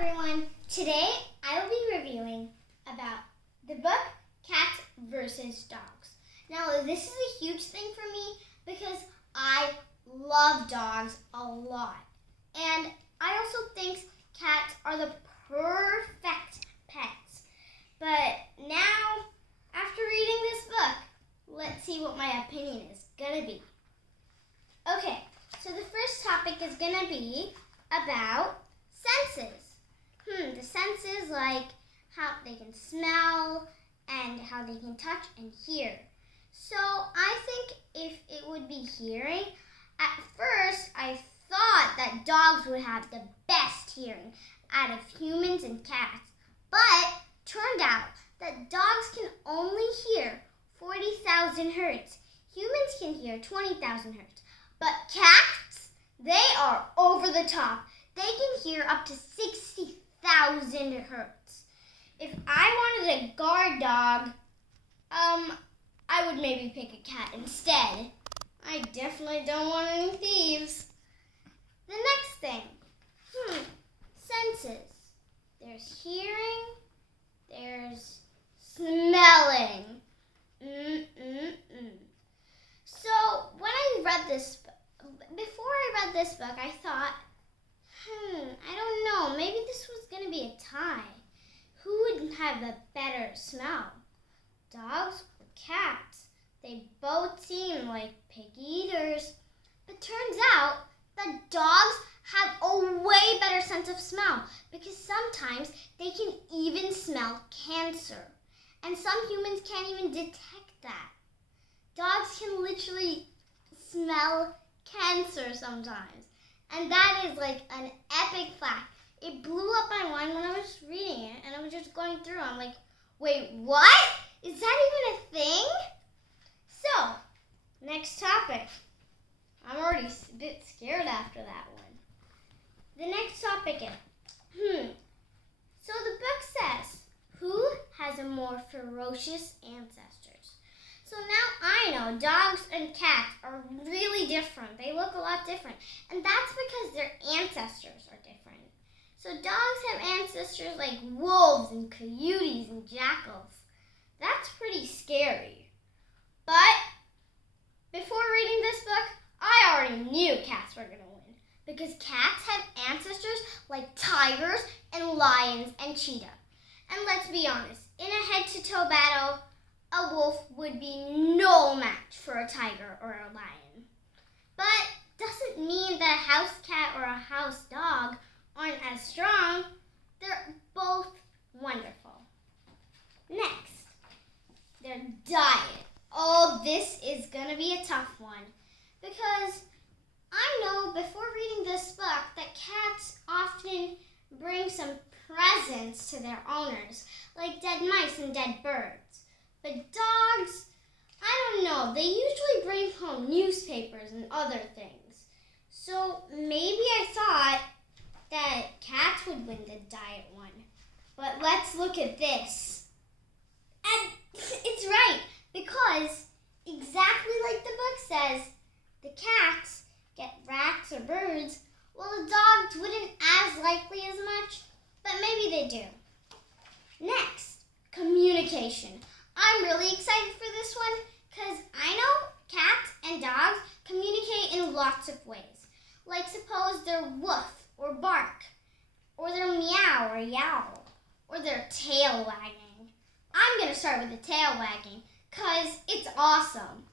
everyone. Today I will be reviewing about the book Cats vs. Dogs. Now this is a huge thing for me because I love dogs a lot. And I also think cats are the perfect pets. But now, after reading this book, let's see what my opinion is going to be. Okay, so the first topic is going to be about senses. The senses, like how they can smell and how they can touch and hear. So I think if it would be hearing, at first I thought that dogs would have the best hearing out of humans and cats. But turned out that dogs can only hear 40,000 hertz. Humans can hear 20,000 hertz. But cats, they are over the top. They can hear up to 60,000 hertz. If I wanted a guard dog, I would maybe pick a cat instead. I definitely don't want any thieves. The next thing, senses. There's hearing, there's smelling. So when I read this, before I read this book, I thought, I don't know, maybe this was going to be a tie. Who would have a better smell? Dogs or cats? They both seem like picky eaters. But turns out that dogs have a way better sense of smell because sometimes they can even smell cancer. And some humans can't even detect that. Dogs can literally smell cancer sometimes. And that is like an epic fact. It blew up my mind when I was reading it and I was just going through. I'm like, wait, what? Is that even a thing? So, next topic. I'm already a bit scared after that one. The next topic is, so the book says, who has a more ferocious ancestors? So now I know dogs and cats are really different. They look a lot different. And that's because their ancestors are different. So dogs have ancestors like wolves and coyotes and jackals. That's pretty scary. But before reading this book, I already knew cats were going to win. Because cats have ancestors like tigers and lions and cheetah. And let's be honest, in a head-to-toe battle, a wolf would be no match for a tiger or a lion. But doesn't mean that a house cat or a house dog aren't as strong. They're both wonderful. Next, their diet. Oh, this is going to be a tough one. Because I know before reading this book that cats often bring some presents to their owners, like dead mice and dead birds. But dogs, I don't know, they usually bring home newspapers and other things. So maybe I thought that cats would win the diet one. But let's look at this. And it's right, because exactly like the book says, the cats get rats or birds, while the dogs wouldn't as likely as much, but maybe they do. Next, communication. I'm really excited for this one because I know cats and dogs communicate in lots of ways. Like suppose their woof or bark, or their meow or yowl, or their tail wagging. I'm going to start with the tail wagging because it's awesome.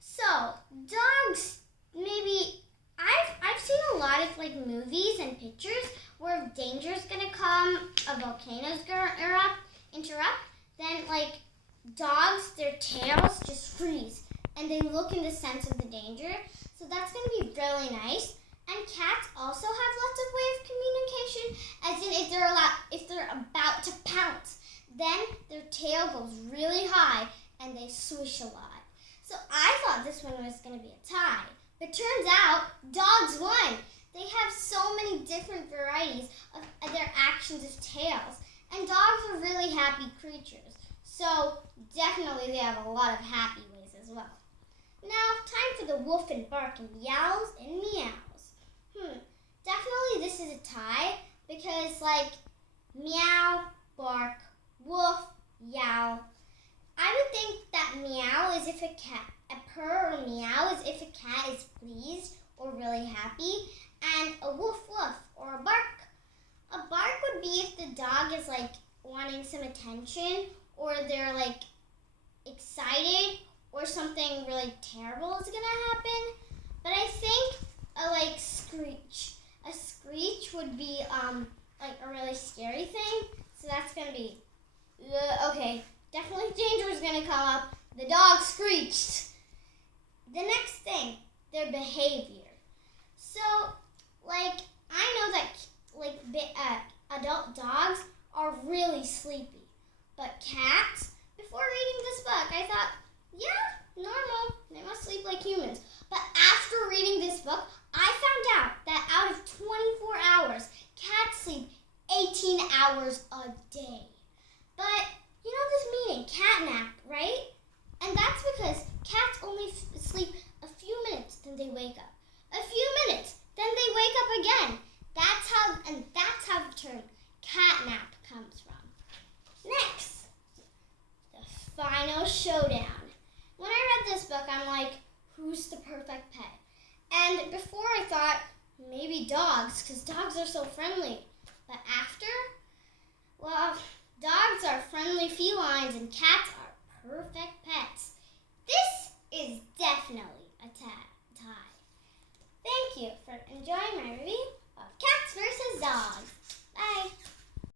So, dogs, maybe, I've seen a lot of like movies and pictures where danger's going to come, a volcano's going to interrupt, then like dogs, their tails just freeze and they look in the sense of the danger. So that's going to be really nice. And cats also have lots of ways of communication, as in if they're about to pounce, then their tail goes really high and they swish a lot. So I thought this one was going to be a tie, but turns out dogs won. They have so many different varieties of their actions as tails, and dogs are really happy creatures. So definitely they have a lot of happy ways as well. Now, time for the woof and bark and yowls and meows. Definitely this is a tie because like meow, bark, woof, yowl. I would think that meow is if a purr or meow is if a cat is pleased or really happy, and a woof woof or a bark. A bark would be if the dog is like wanting some attention or they're like excited or something really terrible is gonna happen. But I think a screech. A screech would be like a really scary thing. So that's gonna be okay. Definitely danger is gonna come up. The dog screeched. The next thing, their behavior. So like I know that adult dogs are really sleepy, but cats. Before reading this book, I thought, yeah, normal. They must sleep like humans. But after reading this book, I found out that out of 24 hours, cats sleep 18 hours a day. But you know this meaning, cat nap, right? And that's because cats only sleep a few minutes, then they wake up. A few minutes, then they wake up again. That's how the term cat nap comes from. Next, the final showdown. When I read this book, I'm like, who's the perfect pet? And before I thought maybe dogs, because dogs are so friendly. But after, well, dogs are friendly felines and cats are perfect pets. This is definitely a tie. Thank you for enjoying my review of Cats vs. Dogs. Bye.